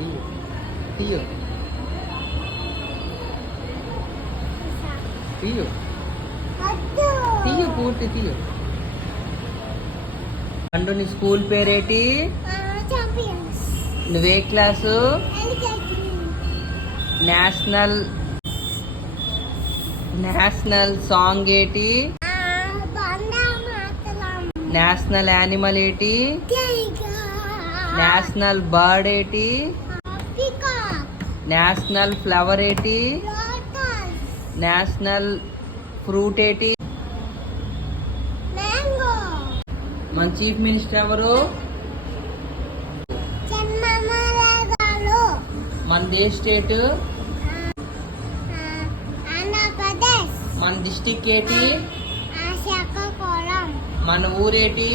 తీయు తీయు తీయు పూర్తి తీయు. అంటూ నీ స్కూల్ పేరేటి? నువ్వే క్లాసు? నేషనల్ సాంగ్ ఏటి? నేషనల్ యానిమల్ ఏటి? నేషనల్ బర్డ్ ఏటి? నేషనల్ ఫ్లవర్ ఏటి? నేషనల్ ఫ్రూట్ ఏటి? మన చీఫ్ మినిస్టర్ ఎవరు? మన దేశ స్టేట్? మన డిస్టిక్ ఏటి? మన ఊరేటి?